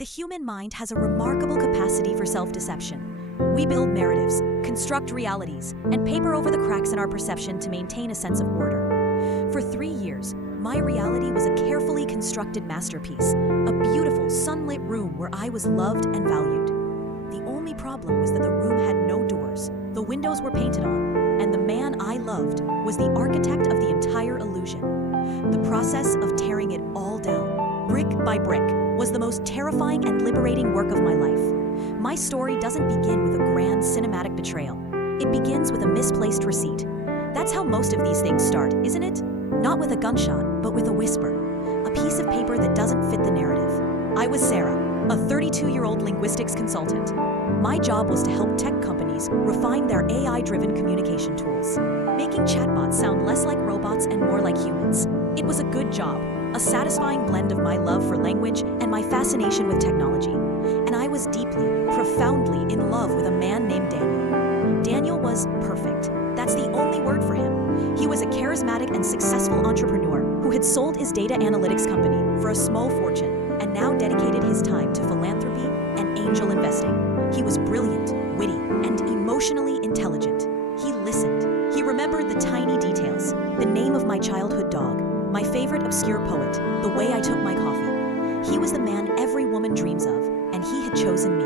The human mind has a remarkable capacity for self-deception. We build narratives, construct realities, and paper over the cracks in our perception to maintain a sense of order. For 3 years, my reality was a carefully constructed masterpiece, a beautiful, sunlit room where I was loved and valued. The only problem was that the room had no doors, the windows were painted on, and the man I loved was the architect of the entire illusion. The process of tearing it all down, brick by brick, was the most terrifying and liberating work of my life. My story doesn't begin with a grand cinematic betrayal. It begins with a misplaced receipt. That's how most of these things start, isn't it? Not with a gunshot, but with a whisper. A piece of paper that doesn't fit the narrative. I was Sarah, a 32-year-old linguistics consultant. My job was to help tech companies refine their AI-driven communication tools, making chatbots sound less like robots and more like humans. It was a good job, a satisfying blend of my love for language and my fascination with technology. And I was deeply, profoundly in love with a man named Daniel. Daniel was perfect. That's the only word for him. He was a charismatic and successful entrepreneur who had sold his data analytics company for a small fortune and now dedicated his time to philanthropy and angel investing. He was brilliant, witty, and emotionally intelligent. He listened. He remembered the tiny details, the name of my childhood dog, my favorite obscure poet, the way I took my coffee. He was the man every woman dreams of, and he had chosen me.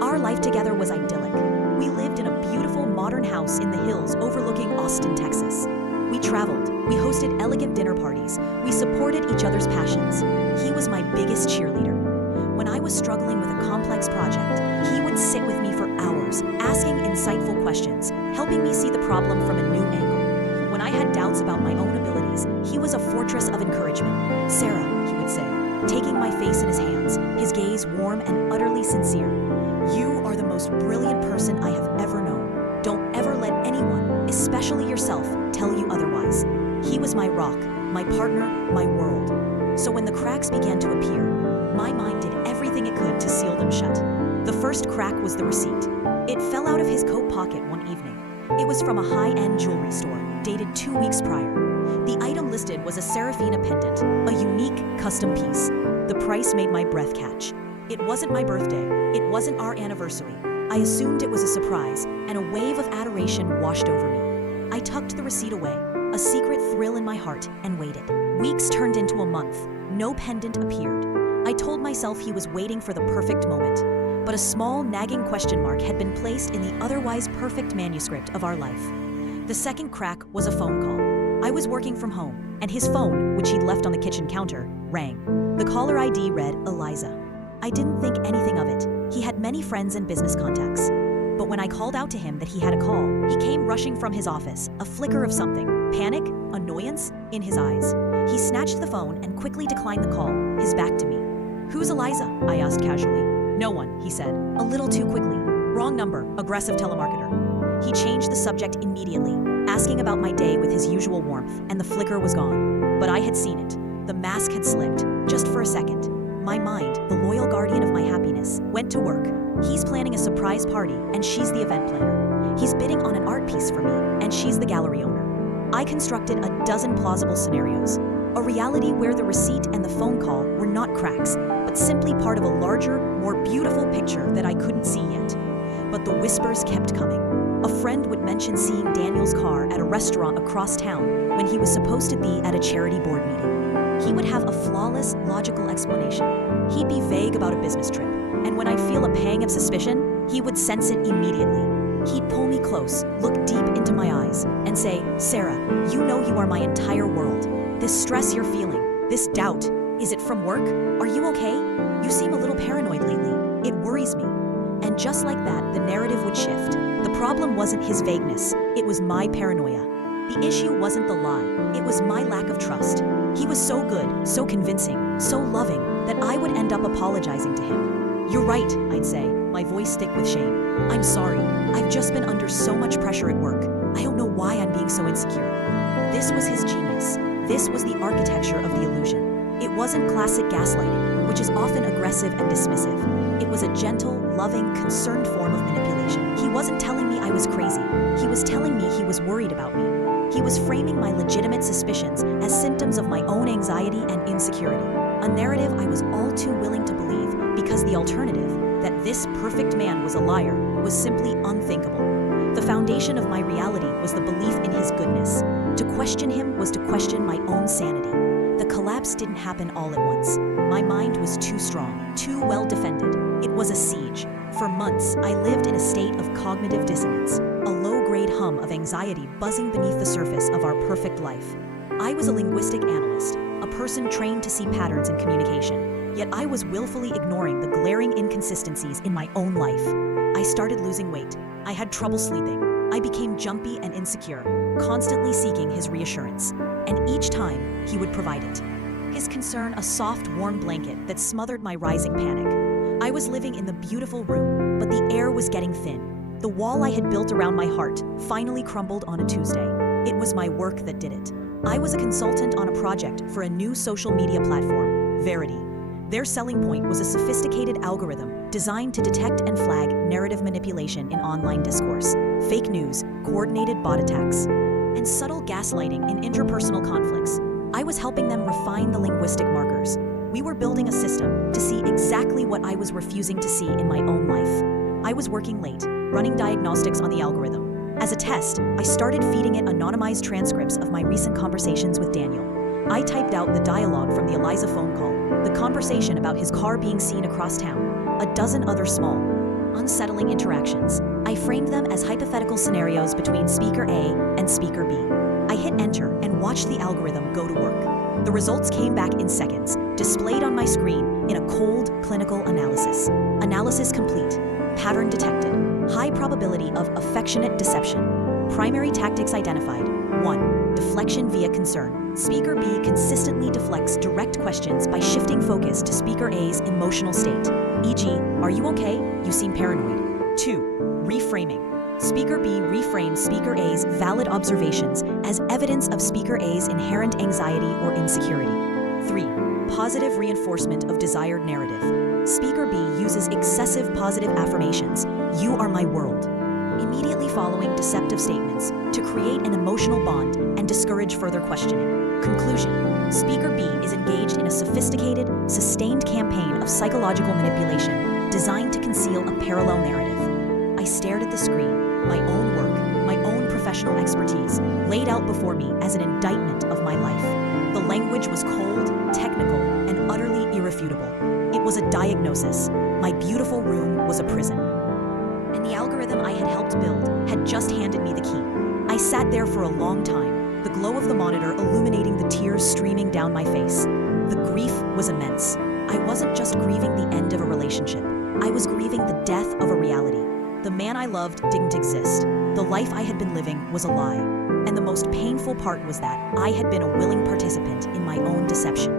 Our life together was idyllic. We lived in a beautiful modern house in the hills overlooking Austin, Texas. We traveled, we hosted elegant dinner parties, we supported each other's passions. He was my biggest cheerleader. When I was struggling with a complex project, he would sit with me for hours, asking insightful questions, helping me see the problem from a new angle. When I had doubts about my own abilities, he was a fortress of encouragement. "Sarah," he would say, taking my face in his hands, his gaze warm and utterly sincere. "You are the most brilliant person I have ever known. Don't ever let anyone, especially yourself, tell you otherwise." He was my rock, my partner, my world. So when the cracks began to appear, my mind did everything it could to seal them shut. The first crack was the receipt. It fell out of his coat pocket one evening. It was from a high-end jewelry store, dated 2 weeks prior. The item listed was a Serafina pendant, a unique, custom piece. The price made my breath catch. It wasn't my birthday. It wasn't our anniversary. I assumed it was a surprise, and a wave of adoration washed over me. I tucked the receipt away, a secret thrill in my heart, and waited. Weeks turned into a month. No pendant appeared. I told myself he was waiting for the perfect moment. But a small, nagging question mark had been placed in the otherwise perfect manuscript of our life. The second crack was a phone call. I was working from home, and his phone, which he'd left on the kitchen counter, rang. The caller ID read Eliza. I didn't think anything of it. He had many friends and business contacts. But when I called out to him that he had a call, he came rushing from his office, a flicker of something, panic, annoyance, in his eyes. He snatched the phone and quickly declined the call, his back to me. "Who's Eliza?" I asked casually. "No one," he said, a little too quickly. "Wrong number, aggressive telemarketer." He changed the subject immediately, asking about my day with his usual warmth, and the flicker was gone. But I had seen it. The mask had slipped, just for a second. My mind, the loyal guardian of my happiness, went to work. He's planning a surprise party, and she's the event planner. He's bidding on an art piece for me, and she's the gallery owner. I constructed a dozen plausible scenarios. A reality where the receipt and the phone call were not cracks, but simply part of a larger, more beautiful picture that I couldn't see yet. But the whispers kept coming. A friend would mention seeing Daniel's car at a restaurant across town when he was supposed to be at a charity board meeting. He would have a flawless, logical explanation. He'd be vague about a business trip, and when I'd feel a pang of suspicion, he would sense it immediately. He'd pull me close, look deep into my eyes, and say, "Sarah, you know you are my entire world. This stress you're feeling, this doubt, is it from work? Are you okay? You seem a little paranoid lately. It worries me." And just like that, the narrative would shift. The problem wasn't his vagueness, it was my paranoia. The issue wasn't the lie, it was my lack of trust. He was so good, so convincing, so loving, that I would end up apologizing to him. "You're right," I'd say, my voice thick with shame. "I'm sorry, I've just been under so much pressure at work. I don't know why I'm being so insecure." This was his genius. This was the architecture of the illusion. It wasn't classic gaslighting, which is often aggressive and dismissive. It was a gentle, loving, concerned form of manipulation. He wasn't telling me I was crazy. He was telling me he was worried about me. He was framing my legitimate suspicions as symptoms of my own anxiety and insecurity. a narrative I was all too willing to believe because the alternative, that this perfect man was a liar, was simply unthinkable. The foundation of my reality was the belief in his goodness. To question him was to question my own sanity. The collapse didn't happen all at once. My mind was too strong, too well defended. It was a siege. For months, I lived in a state of cognitive dissonance, a low-grade hum of anxiety buzzing beneath the surface of our perfect life. I was a linguistic analyst, a person trained to see patterns in communication, yet I was willfully ignoring the glaring inconsistencies in my own life. I started losing weight. I had trouble sleeping. I became jumpy and insecure, constantly seeking his reassurance. And each time, he would provide it. His concern a soft, warm blanket that smothered my rising panic. I was living in the beautiful room, but the air was getting thin. The wall I had built around my heart finally crumbled on a Tuesday. It was my work that did it. I was a consultant on a project for a new social media platform, Verity. Their selling point was a sophisticated algorithm designed to detect and flag narrative manipulation in online discourse, fake news, coordinated bot attacks, and subtle gaslighting in interpersonal conflicts. I was helping them refine the linguistic markers. We were building a system to see exactly what I was refusing to see in my own life. I was working late, running diagnostics on the algorithm. As a test, I started feeding it anonymized transcripts of my recent conversations with Daniel. I typed out the dialogue from the Eliza phone call, the conversation about his car being seen across town, a dozen other small, unsettling interactions. I framed them as hypothetical scenarios between speaker A and speaker B. I hit enter and watched the algorithm go to work. The results came back in seconds, displayed on my screen in a cold, clinical analysis. Analysis complete. Pattern detected. High probability of affectionate deception. Primary tactics identified. 1. Deflection via concern. Speaker B consistently deflects direct questions by shifting focus to speaker A's emotional state. E.g., "Are you okay? You seem paranoid." 2. Reframing. Speaker B reframes speaker A's valid observations as evidence of speaker A's inherent anxiety or insecurity. 3. Positive reinforcement of desired narrative. Speaker B uses excessive positive affirmations. "You are my world," immediately following deceptive statements to create an emotional bond and discourage further questioning. Conclusion: Speaker B is engaged in a sophisticated, sustained campaign of psychological manipulation designed to conceal a parallel narrative. I stared at the screen, my own work, my own professional expertise, laid out before me as an indictment of my life. The language was cold, technical, and utterly irrefutable. It was a diagnosis. My beautiful room was a prison. And the algorithm I had helped build had just handed me the key. I sat there for a long time, the glow of the monitor illuminating the tears streaming down my face. The grief was immense. I wasn't just grieving the end of a relationship. I was grieving the death of a reality. The man I loved didn't exist. The life I had been living was a lie. And the most painful part was that I had been a willing participant in my own deception.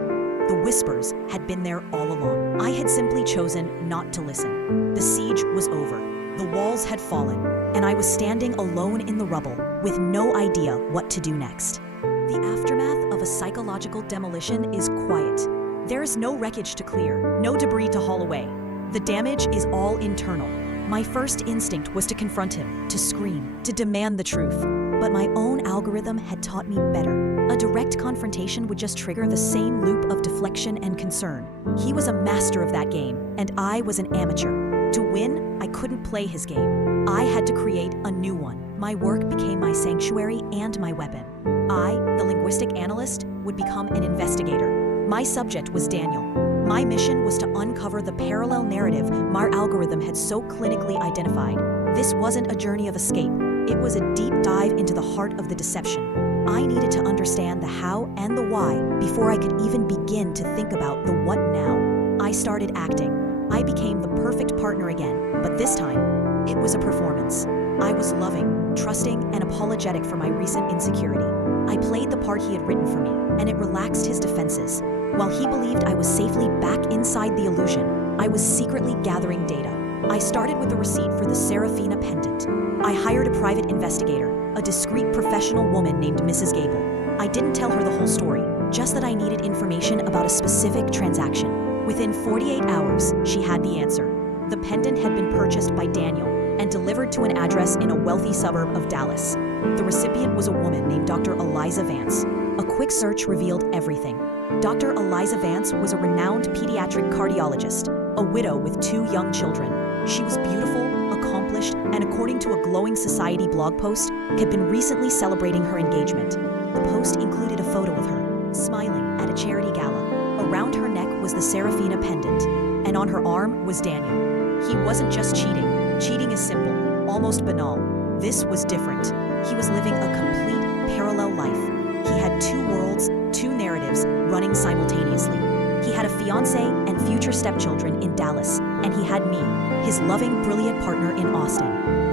The whispers had been there all along. I had simply chosen not to listen. The siege was over. The walls had fallen, and I was standing alone in the rubble with no idea what to do next. The aftermath of a psychological demolition is quiet. There is no wreckage to clear, no debris to haul away. The damage is all internal. My first instinct was to confront him, to scream, to demand the truth. But my own algorithm had taught me better. A direct confrontation would just trigger the same loop of deflection and concern. He was a master of that game, and I was an amateur. To win, I couldn't play his game. I had to create a new one. My work became my sanctuary and my weapon. I, the linguistic analyst, would become an investigator. My subject was Daniel. My mission was to uncover the parallel narrative my algorithm had so clinically identified. This wasn't a journey of escape. It was a deep dive into the heart of the deception. I needed to understand the how and the why before I could even begin to think about the what now. I started acting. I became the perfect partner again, but this time, it was a performance. I was loving, trusting, and apologetic for my recent insecurity. I played the part he had written for me, and it relaxed his defenses. While he believed I was safely back inside the illusion, I was secretly gathering data. I started with the receipt for the Serafina pendant. I hired a private investigator, a discreet professional woman named Mrs. Gable. I didn't tell her the whole story, just that I needed information about a specific transaction. Within 48 hours, she had the answer. The pendant had been purchased by Daniel and delivered to an address in a wealthy suburb of Dallas. The recipient was a woman named Dr. Eliza Vance. A quick search revealed everything. Dr. Eliza Vance was a renowned pediatric cardiologist, a widow with 2 young children. She was beautiful, accomplished, and according to a glowing society blog post, had been recently celebrating her engagement. The post included a photo of her, smiling at a charity gala. Around her neck was the Seraphina pendant, and on her arm was Daniel. He wasn't just cheating. Cheating is simple, almost banal. This was different. He was living a complete parallel life. He had 2 worlds, 2 narratives running simultaneously. He had a fiancée and future stepchildren in Dallas, and he had me, his loving, brilliant partner in Austin.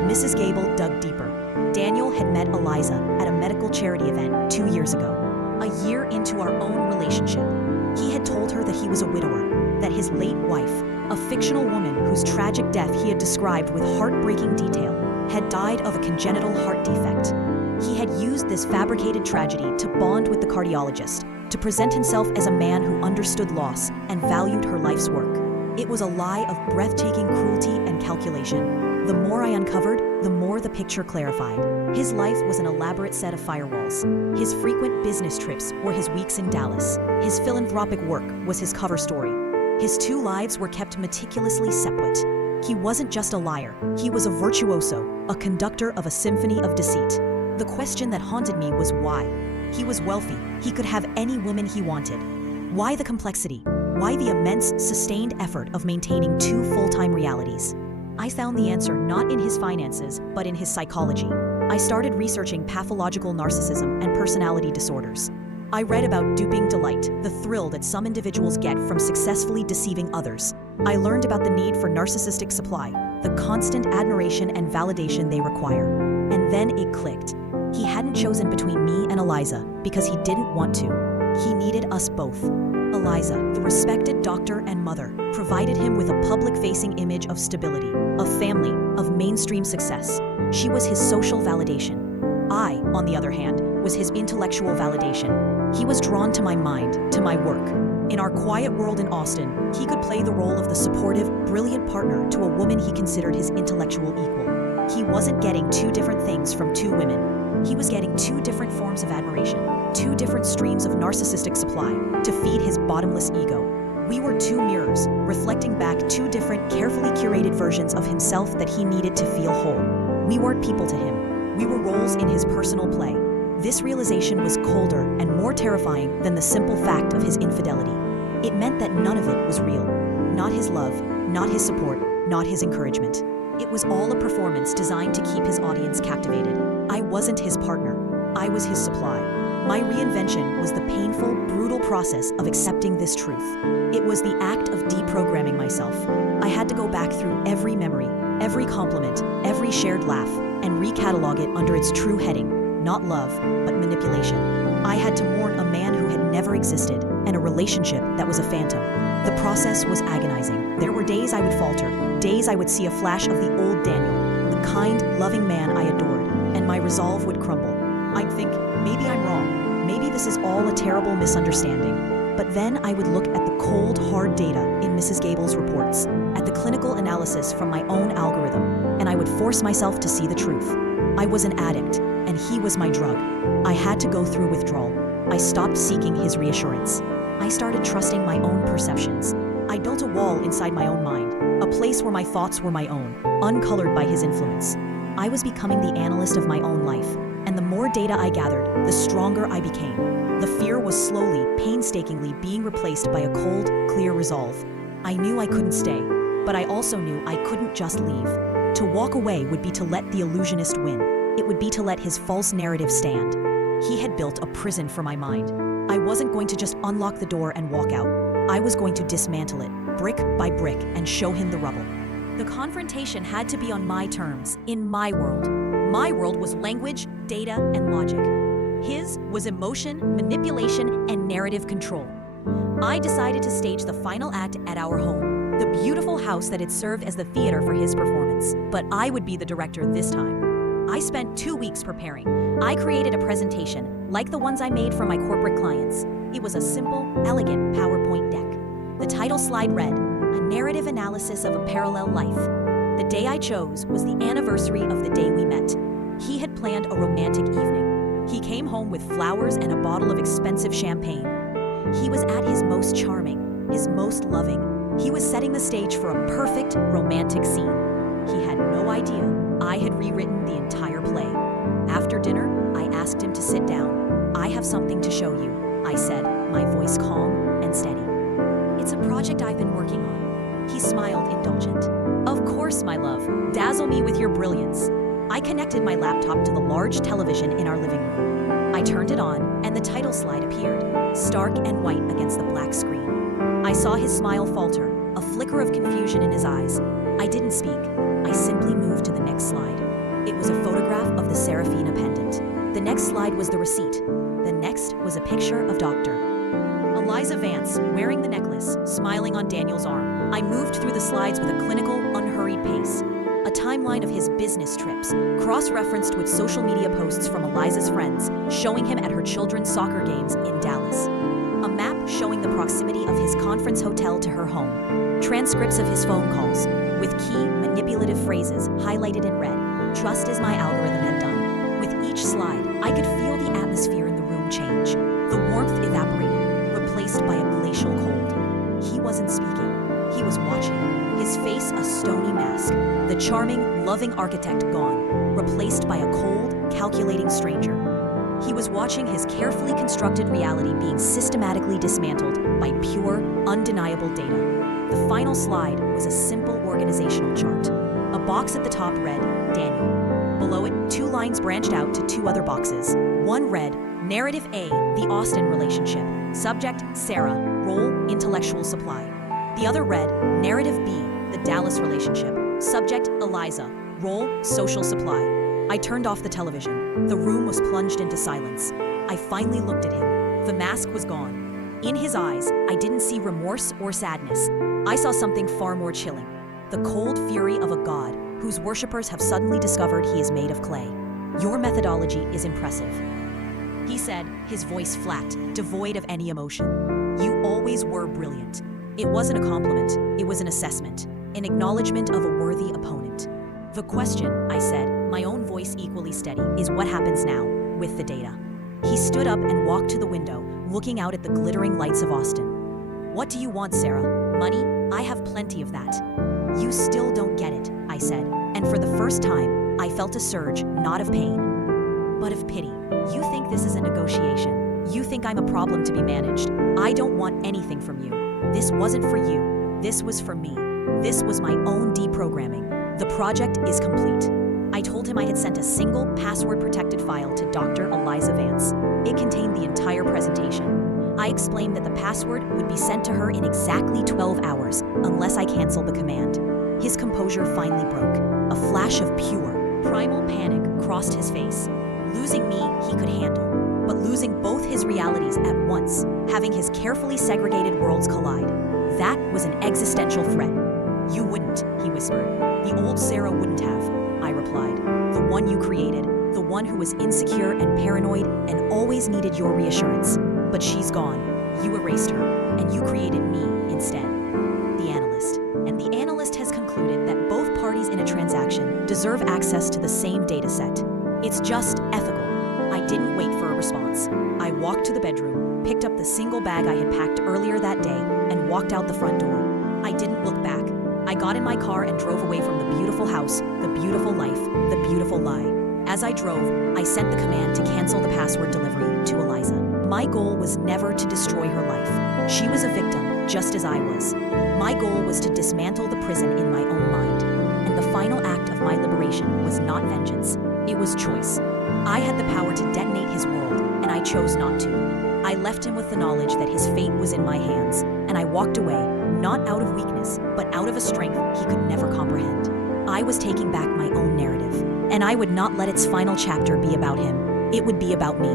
Mrs. Gable dug deeper. Daniel had met Eliza at a medical charity event 2 years ago. A year into our own relationship, he had told her that he was a widower, that his late wife, a fictional woman whose tragic death he had described with heartbreaking detail, had died of a congenital heart defect. He had used this fabricated tragedy to bond with the cardiologist, to present himself as a man who understood loss and valued her life's work. It was a lie of breathtaking cruelty and calculation. The more I uncovered, the more the picture clarified. His life was an elaborate set of firewalls. His frequent business trips were his weeks in Dallas. His philanthropic work was his cover story. His 2 lives were kept meticulously separate. He wasn't just a liar, he was a virtuoso, a conductor of a symphony of deceit. The question that haunted me was why? He was wealthy, he could have any woman he wanted. Why the complexity? Why the immense, sustained effort of maintaining 2 full-time realities? I found the answer not in his finances, but in his psychology. I started researching pathological narcissism and personality disorders. I read about duping delight, the thrill that some individuals get from successfully deceiving others. I learned about the need for narcissistic supply, the constant admiration and validation they require. And then it clicked. He hadn't chosen between me and Eliza because he didn't want to. He needed us both. Eliza, the respected doctor and mother, provided him with a public-facing image of stability, of family, of mainstream success. She was his social validation. I, on the other hand, was his intellectual validation. He was drawn to my mind, to my work. In our quiet world in Austin, he could play the role of the supportive, brilliant partner to a woman he considered his intellectual equal. He wasn't getting 2 different things from 2 women. He was getting 2 different forms of admiration, 2 different streams of narcissistic supply to feed his bottomless ego. We were 2 mirrors, reflecting back 2 different, carefully curated versions of himself that he needed to feel whole. We weren't people to him. We were roles in his personal play. This realization was colder and more terrifying than the simple fact of his infidelity. It meant that none of it was real. Not his love, not his support, not his encouragement. It was all a performance designed to keep his audience captivated. I wasn't his partner. I was his supply. My reinvention was the painful, brutal process of accepting this truth. It was the act of deprogramming myself. I had to go back through every memory, every compliment, every shared laugh, and recatalog it under its true heading, not love, but manipulation. I had to mourn a man who had never existed and a relationship that was a phantom. The process was agonizing. There were days I would falter, days I would see a flash of the old Daniel, the kind, loving man I adored, and my resolve would crumble. I'd think, maybe I'm wrong. Maybe this is all a terrible misunderstanding. But then I would look at the cold, hard data in Mrs. Gable's reports, at the clinical analysis from my own algorithm, and I would force myself to see the truth. I was an addict, and he was my drug. I had to go through withdrawal. I stopped seeking his reassurance. I started trusting my own perceptions. I built a wall inside my own mind, a place where my thoughts were my own, uncolored by his influence. I was becoming the analyst of my own life, and the more data I gathered, the stronger I became. The fear was slowly, painstakingly being replaced by a cold, clear resolve. I knew I couldn't stay, but I also knew I couldn't just leave. To walk away would be to let the illusionist win. It would be to let his false narrative stand. He had built a prison for my mind. I wasn't going to just unlock the door and walk out. I was going to dismantle it, brick by brick, and show him the rubble. The confrontation had to be on my terms, in my world. My world was language, data, and logic. His was emotion, manipulation, and narrative control. I decided to stage the final act at our home, the beautiful house that had served as the theater for his performance. But I would be the director this time. I spent 2 weeks preparing. I created a presentation, like the ones I made for my corporate clients. It was a simple, elegant PowerPoint deck. The title slide read, "A Narrative Analysis of a Parallel Life." The day I chose was the anniversary of the day we met. He had planned a romantic evening. He came home with flowers and a bottle of expensive champagne. He was at his most charming, his most loving. He was setting the stage for a perfect romantic scene. He had no idea I had rewritten the entire play. After dinner, I asked him to sit down. "I have something to show you," I said, my voice calm and steady. "It's a project I've been working on." He smiled indulgent. "Of course, my love. Dazzle me with your brilliance." I connected my laptop to the large television in our living room. I turned it on, and the title slide appeared, stark and white against the black screen. I saw his smile falter, a flicker of confusion in his eyes. I didn't speak. I simply moved to the next slide. It was a photograph of the Serafina pendant. The next slide was the receipt. The next was a picture of Dr. Eliza Vance, wearing the necklace, smiling on Daniel's arm. I moved through the slides with a clinical, unhurried pace. A timeline of his business trips, cross-referenced with social media posts from Eliza's friends, showing him at her children's soccer games in Dallas. A map showing the proximity of his conference hotel to her home. Transcripts of his phone calls, with key manipulative phrases highlighted in red, just as my algorithm had done. With each slide, I could feel the atmosphere in the room change. The warmth evaporated, replaced by a glacial cold. He wasn't speaking. He was watching, his face a stony mask. The charming, loving architect gone, replaced by a cold, calculating stranger. He was watching his carefully constructed reality being systematically dismantled by pure, undeniable data. The final slide was a simple organizational chart. A box at the top read, Daniel. Below it, 2 lines branched out to 2 other boxes. One read, Narrative A, the Austin relationship. Subject, Sarah. Role, intellectual supply. The other read, Narrative B, the Dallas relationship. Subject, Eliza. Role, social supply. I turned off the television. The room was plunged into silence. I finally looked at him. The mask was gone. In his eyes, I didn't see remorse or sadness. I saw something far more chilling. The cold fury of a god whose worshippers have suddenly discovered he is made of clay. "Your methodology is impressive," he said, his voice flat, devoid of any emotion. "You always were brilliant." It wasn't a compliment, it was an assessment, an acknowledgement of a worthy opponent. "The question," I said, my own voice equally steady, "is what happens now, with the data." He stood up and walked to the window, looking out at the glittering lights of Austin. "What do you want, Sarah? Money? I have plenty of that." "You still don't get it," I said, and for the first time, I felt a surge, not of pain, but of pity. "You think this is a negotiation. You think I'm a problem to be managed. I don't want anything from you. This wasn't for you. This was for me. This was my own deprogramming. The project is complete." I told him I had sent a single, password-protected file to Dr. Eliza Vance. It contained the entire presentation. I explained that the password would be sent to her in exactly 12 hours, unless I canceled the command. His composure finally broke. A flash of pure, primal panic crossed his face. Losing me, he could handle. But losing both his realities at once, having his carefully segregated worlds collide, that was an existential threat. "You wouldn't," he whispered. "The old Sarah wouldn't have," I replied. "The one you created, the one who was insecure and paranoid and always needed your reassurance. But she's gone. You erased her, and you created me instead." The analyst. And the analyst has concluded that both parties in a transaction deserve access to the same data set. It's just ethical. I didn't wait for a response. I walked to the bedroom, picked up the single bag I had packed earlier that day, and walked out the front door. I didn't look back. I got in my car and drove away from the beautiful house, the beautiful life, the beautiful lie. As I drove, I sent the command to cancel the password delivery to Eliza. My goal was never to destroy her life. She was a victim, just as I was. My goal was to dismantle the prison in my own mind. And the final act of my liberation was not vengeance. It was choice. I had the power to detonate his world, and I chose not to. I left him with the knowledge that his fate was in my hands, and I walked away, not out of weakness, but out of a strength he could never comprehend. I was taking back my own narrative, and I would not let its final chapter be about him. It would be about me.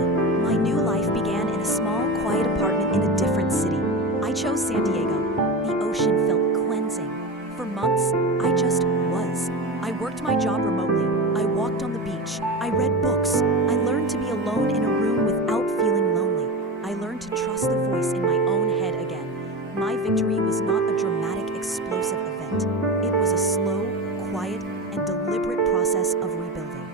My new life began in a small, quiet apartment in a different city. I chose San Diego. The ocean felt cleansing. For months, I just was. I worked my job remotely. I walked on the beach. I read books. I learned to be alone in a room without feeling lonely. I learned to trust the voice in my own head again. My victory was not a dramatic, explosive event. It was a slow, quiet, and deliberate process of rebuilding.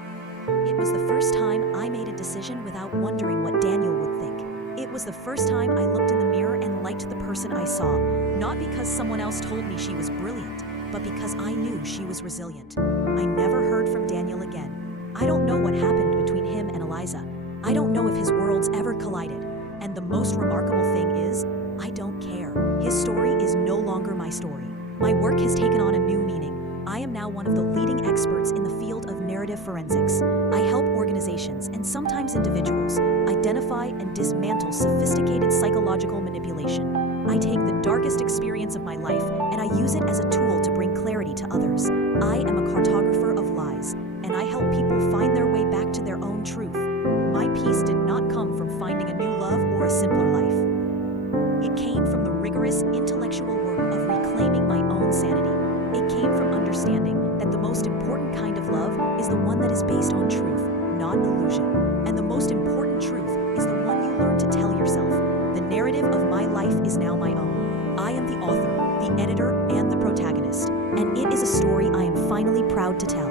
It It was the first time I made a decision without wondering what Daniel would think. It was the first time I looked in the mirror and liked the person I saw, not because someone else told me she was brilliant, but because I knew she was resilient. I never heard from Daniel again. I don't know what happened between him and Eliza. I don't know if his worlds ever collided. And the most remarkable thing is, I don't care. His story is no longer my story. My work has taken on a new meaning. I am now one of the leading experts in the field of narrative forensics. I help organizations, and sometimes individuals, identify and dismantle sophisticated psychological manipulation. I take the darkest experience of my life, and I use it as a tool to bring clarity to others. I am a cartographer of lies, and I help people find their way back to their own truth. My peace did not come from finding a new love or a simpler life. It came from the rigorous intellectual work of reclaiming my own sanity. It came from understanding that the most important kind of love is the one that is based on truth, not illusion. And the most important truth is the one you learn to tell yourself. The narrative of my life is now my own. I am the author, the editor, and the protagonist. And it is a story I am finally proud to tell.